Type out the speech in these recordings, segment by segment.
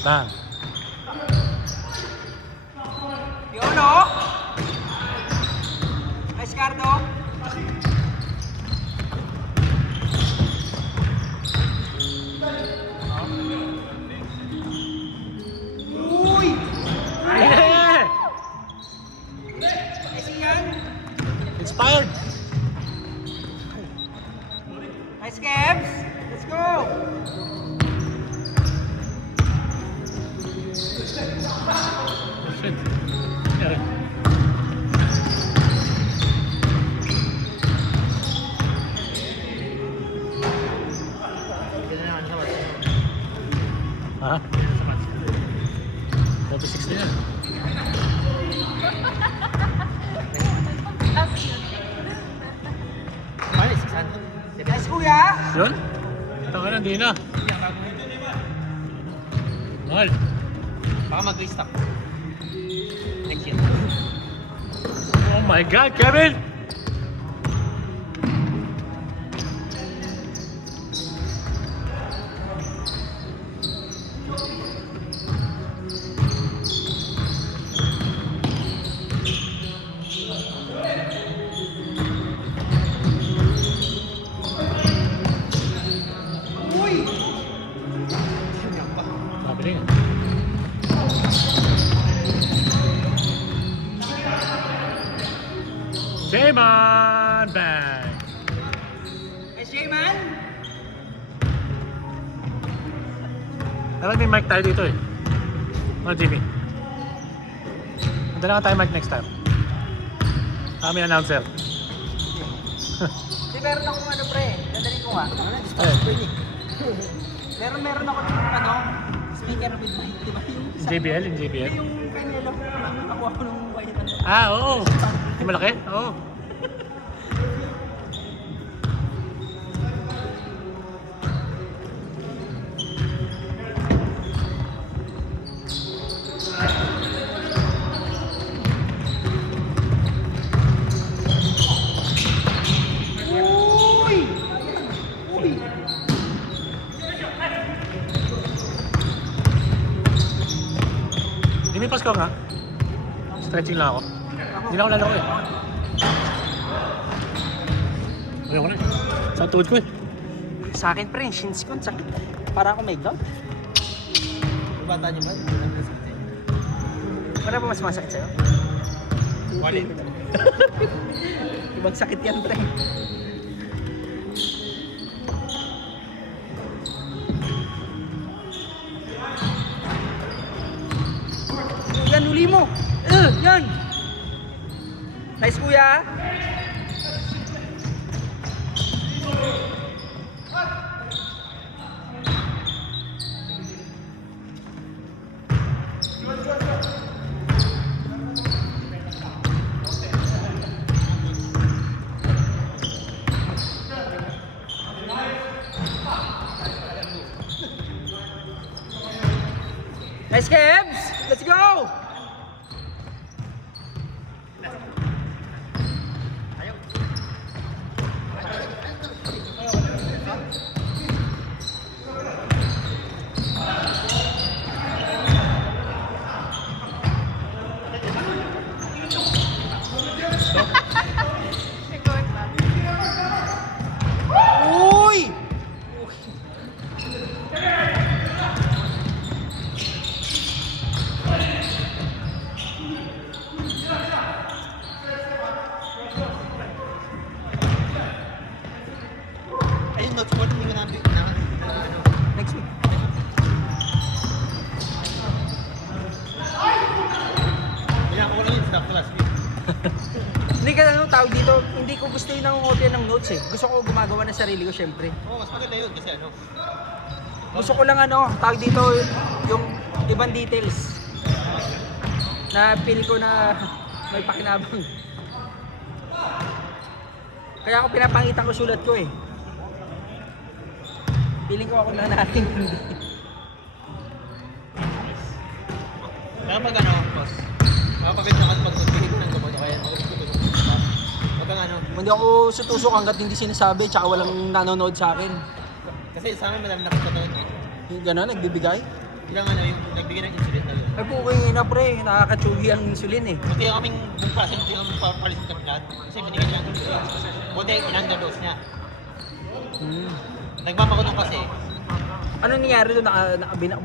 Bang. Yun o. Nice card o. Uy! Yeah! Nice yan. Inspired. Nice Kebs. Let's go. Shit. Yeah. Ha? 46 na yan. Nice kuya. Yun? Taka na, hindi na. Mahal. Baka mag-restock. Next year. Oh my God, Kevin! Uy! Sabi rin. J-Man Bang! Nice J-Man. Dapat may mic tayo dito eh. Oh, Jimmy. Handa na tayo mic next time. May announcer. Di meron akong ano pre. Dadalhin ko nga. Eh, Meron ako ano. Speaker with mic. Diba yung isa? JBL, yung JBL. Yung kanya lang. Nakuha ko nung white ano. Ah, oo. Yung malaki? Oo. Uy! Uy! Limipas ko nga. Stretching lang ako. Hindi na ako lalaro eh. Ayaw ko na. Sa tuhod ko eh. Sa akin pre, shins ko, sakit. Para ako may gout. Bata niyo ba? Wala ba mas masakit sa'yo? Wallet. Ibang sakit yan pre. Yan, uli mo. Yan. Nice kuya. Nice Kebs. Let's go. Uy! Ayun, notes mo, hindi ko namin. Next week. Kailangan ko lang yung stop class week. Hindi ka ano, tawag dito, hindi ko gusto yung nangungopia ng notes eh. Gusto ko gumagawa ng sarili ko syempre. Oo, mas maganda yun kasi ano. Gusto ko lang ano, tawag dito yung ibang details. Na pili ko na may pakinabang. Kaya ako pinapangitan ko sulat ko eh. Feeling ko ako na natin hindi. Kaya pag ano, boss, makapagod na kasi pag-bigay ko ng gamot, kaya ako tutulong. Pag ano, Hindi ako sutusok hanggat hindi sinasabi tsaka walang nanonood sa akin. kasi sa amin madami nakita doon. Yung gano'n, nagbibigay. Ilang ano, yung nagbigay ng insulin talaga. Ay po, kayo na pre, nakakatsugi ang insulin eh. Buti yung kaming yung present yung papalisin kami lahat. Kasi binigyan niya ng insulin. Buti in-underdose niya. Hmm. Nagmamakulong kasi. Ano nangyari doon?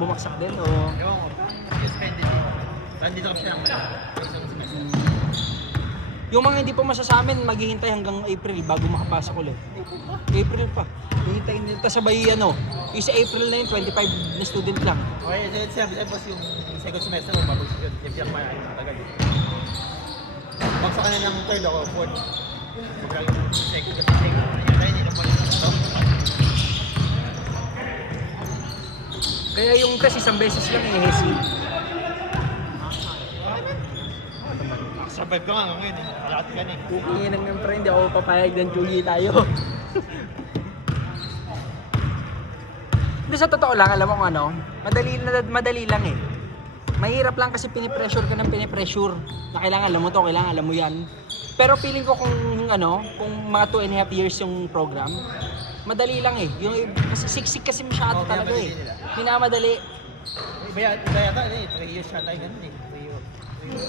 Bumagsak din o? Ewan ko, suspended eh. Nandito kami siya ng isang semester. Yung mga hindi pa masasamin, maghihintay hanggang April bago makapasok ulit. April pa. Hihintay nila. Tapos sabay ano, yung sa April na yun, 25 na student lang. Okay, sabi boss yung second semester mo, bago yun. Yung pinakamatagal. Pag sa kanya ng third ako, fourth. Pag yung second kasi second, tayo nila pa rin. Kaya yung test isang beses lang i-hesi. Survive ka nga ngayon eh. Malaki ka na eh. Kukingin ng mga friend, hindi ako papayag ng tsugi tayo. Hindi sa totoo lang, alam mo kung ano, madali lang eh. Mahirap lang kasi pinipressure ka ng pinipressure. Na kailangan alam mo to, kailangan alam mo yan. Pero feeling ko kung ano, kung mga 2.5 years yung program, madali lang eh. Yung, kasi siksik kasi masyado Oo, talaga eh. minamadali nila. Minamadali. Iba yata eh. 3 years yata yung ganun eh. 3 years.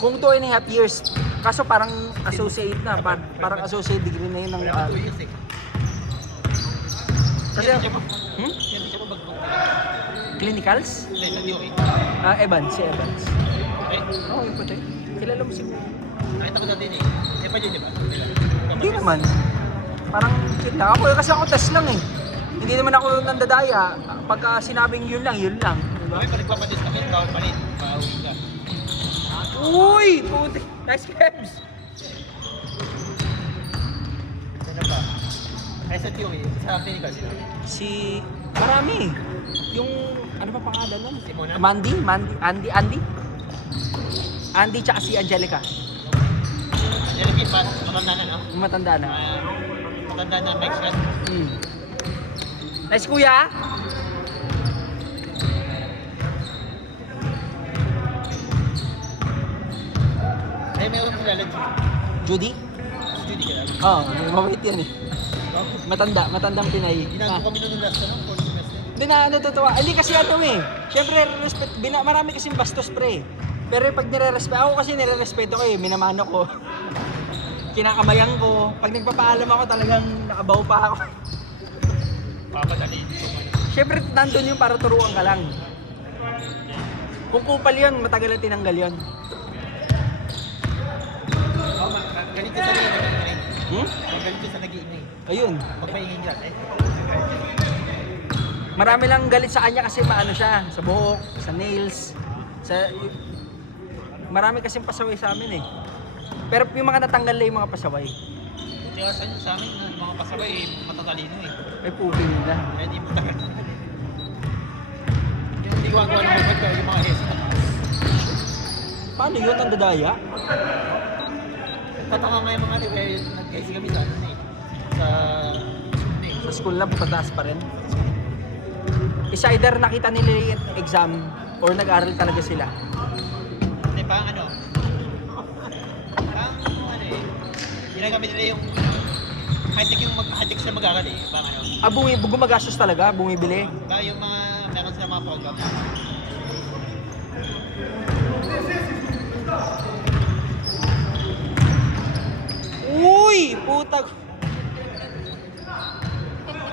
Kung 2.5 years, kaso parang associate na, parang associate degree na yun ng... Wala 2 years eh. kasi, Yan, siya hmm? siya ba bagbog? Clinicals? Hindi, sa DOA. Evans, si Evans. Okay. Oo, yung puti. Kilala mo siguro. Nakita ko natin eh. Eh pa yun, di ba? Hindi naman. Parang yun lang. Ako kasi ako test lang eh. Hindi naman ako nandadaya. Pagka sinabing yun lang, yun lang. Diba? Okay, paligpapadis kami, bawal pa rin. Pauwi ka. Uy! Puti! Nice games! Ano ba? Ay sa DOA, sa clinical sila. Si... Marami. Yung... Ano pa pangalan nun? Si Mona? Andy? Andy tsaka si Angelica. Yan ang kipas, matanda na no? Yung matanda na. Matanda na, Mexican. Hmm. Nice kuya! Eh, meron ko kilala Judy? si Judy ka lang. Oo, mabait yan eh. Matandang Pinay. Ginagawa kami nun last ano, 4 semester. Hindi na natutuwa. Hindi kasi ano eh. Siyempre, marami kasing bastos pre. Pero pag nire-respeto, ako kasi nire-respeto ko eh. Minamano ko. Kinakamayan ko. Pag nagpapaalam ako talagang nakabaw pa ako. Papadali. Siyempre, nandun yun para turuan ka lang. Kung kupal yun, matagal na tinanggal yun. Oh, galit ka sa nag-iingay. Hmm? Galit ka sa nag-iingay. Ayun. Pag maingay nila, eh. Marami lang galit sa kanya kasi maano siya. Sa buhok, sa nails. Marami kasing pasaway sa amin eh. Pero yung mga natanggal lang yung mga pasaway. Kaya sa amin, mga pasabay, matatalino eh. Ay puti nila. Kaya di mo tagal. Yung hindi ko gagawa ng movement ko, yung mga hesa. Paano yun ang dadaya? Tataka nga yung mga ano, kaya nag-hesi kami sa ano eh. Sa... Sa school na, pataas pa rin. Is either nakita nila yung exam or nag-aral talaga sila. Hindi, parang ano. Parang ano eh. Ginagamit nila yung... High-tech yung high-tech sila mag-aral eh. Parang ano. Gumagastos talaga, bumibili. Kaya yung mga... Meron sila mga program. Uy! Putag!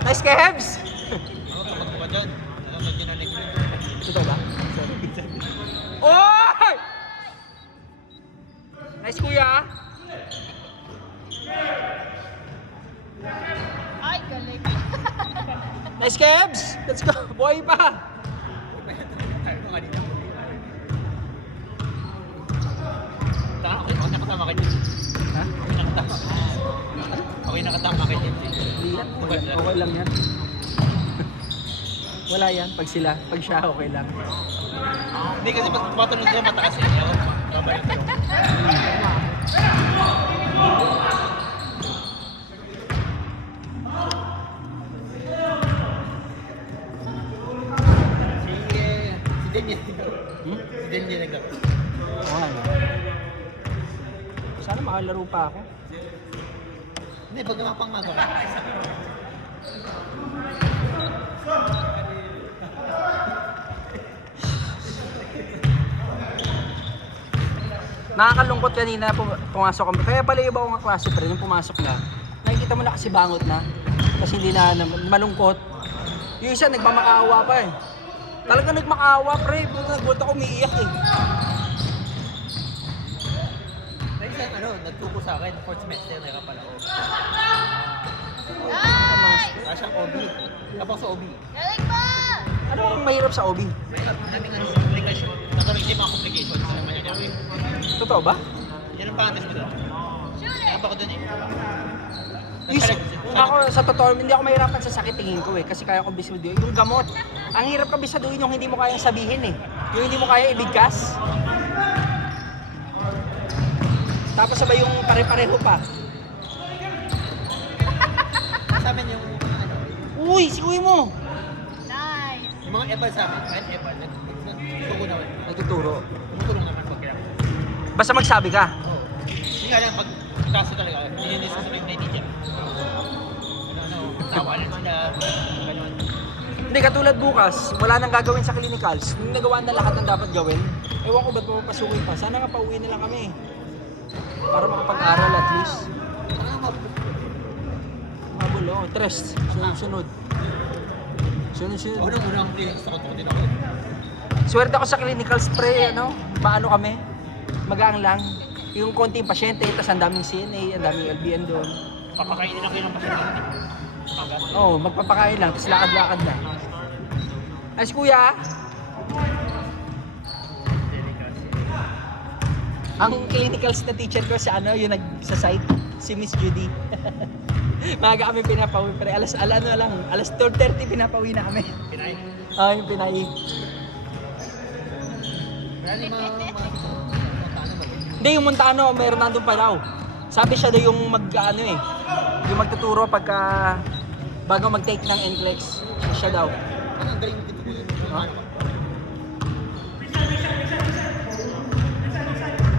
Nice Kebs! Ano, kapag ba dyan? Ano, medyo na nag-green. Ito ba? Oy! Nice kuya! Ay, galing. Nice Kebs! Let's go! Buhay pa! Ano nga dito? Okay, nakatama kayo. Ha? Okay, nakatama. Okay, nakatama kayo. Hindi yan. Okay lang yan. Wala yan. Pag siya, okay lang. Hindi kasi pag patulog sila mataas eh. Ano ba yun? Denye. Hmm? Si Denye naglaro. Oo nga, no? Sana makalaro pa ako. Hindi, baga nga pang magawa. Nakakalungkot kanina pumasok kami. Kaya pala yung ibang klase pre, yung pumasok na. Nakikita mo na kasi bangot na. Kasi hindi na malungkot. Yung isa nagmamakaawa pa eh. Talaga nagmakaawa pre. Nagbuot ako umiiyak eh. May isang nagtuko sa akin, 4th semester, meron pala ako. Wala siyang OB. Tapos sa OB. Ano ang mahirap sa OB? May daming complication. Nagkaroon yung mga complications sa mangyayari. Totoo ba? Yan ang pangatas mo doon. Nakapa ko doon eh. Ako sa totoo, hindi ako mahirapan sa sakit tingin ko eh. Kasi kaya ko bisaduhin. Yung gamot. Ang hirap ka bisaduhin yung hindi mo kayang sabihin eh. Yung hindi mo kaya ibigkas. Tapos sabay yung pare-pareho pa. Sa amin yung Uy, sikuy mo! yung mga EPAL sa amin, kahit EPAL, nagtuko naman. Nagtuturo. Tumutulong naman pag kaya. Basta magsabi ka. Oo. Hindi nga lang pag kaso talaga, nilinis ko sa rin na teacher. Tawanan sila, gano'n. Hindi, katulad bukas, wala nang gagawin sa clinicals. Nung nagawa na lahat ng dapat gawin, ewan ko ba't papapasukin pa. Sana nga pauwi na lang kami. Para makapag-aral at least. Mabulo, tres. Sunod-sunod. Sunod-sunod. Ako nung unang feelings sa konto din ako. Swerte ako sa clinicals pre, paano kami? Magaang lang. Yung konting pasyente, tas ang daming CNA, ang daming LBN doon. Papakainin lang kayo ng pasyente. Oo, magpapakain lang, tapos lakad-lakad na. Ay, si kuya, ang clinicals na teacher ko sa sa site, si Miss Judy. Maaga kami pinapauwi, pero alas 12:30 pinapauwi na kami. Pinay. Yung Pinay. Kaya yung mga Hindi, yung Montano, meron nandun pa daw. Sabi siya daw yung yung magtuturo pagka bago mag-take ng NCLEX. Siya daw. ang galing dito po yun. Ha?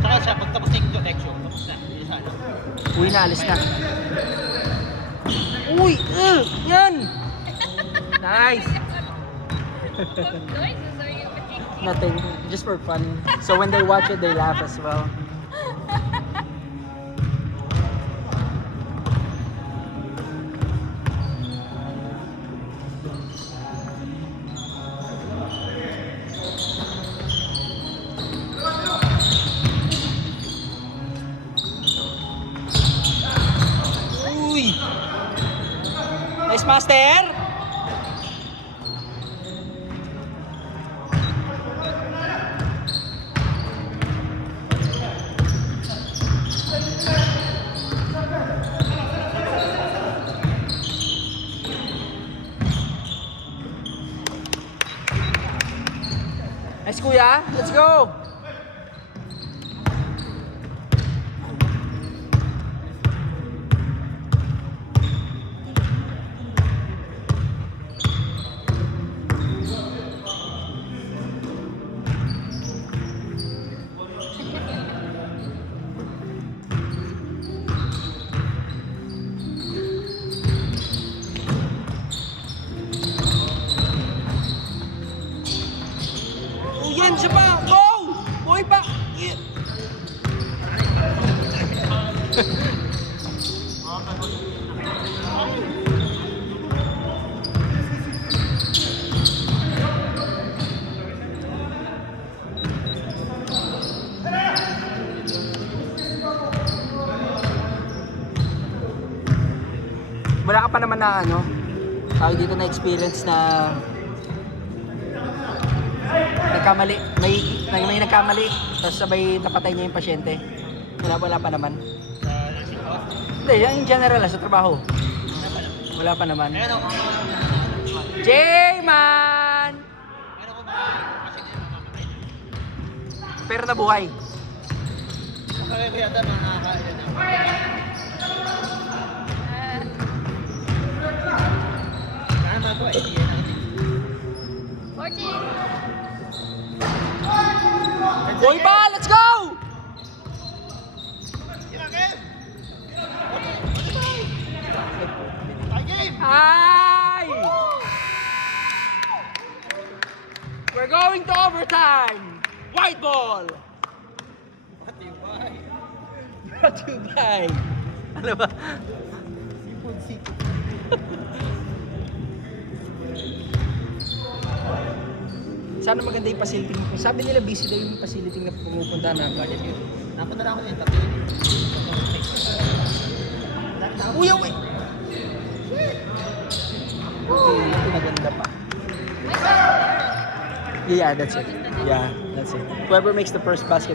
Tsaka siya, pagtapos na yung lecture, tapos na. Hindi sana. Uwi na, alis na. Uy! Yan! Nice! Nothing, just for fun. So when they watch it, they laugh as well. Uy! Nice, master! Nice, kuya. Let's go! Yan siya pa! Go! Buhay pa! Yeah. Wala ka pa naman na tawag dito na experience na nagkamali, may nagkamali, tapos sabay napatay niya yung pasyente. Wala pa naman. Sa nursing house. Hindi, yan in general sa trabaho. Wala pa naman. Ayan ako. J-Man! Ayan ako mga pasyente na mamamatay. Pero nabuhay. Kaya ko yata mga nakakailan na. Tama ko eh. 14. time! White ball! Pati yung bahay. Brought to you by... Ano ba? Seafood City. Sana maganda yung facility. Sabi nila busy daw yung facility na pumupunta na. Bakit yun? Napunta na ako yun, pati yun. Uyaw eh! Ito maganda pa. Yeah, that's it. Yeah, that's it. Whoever makes the first basket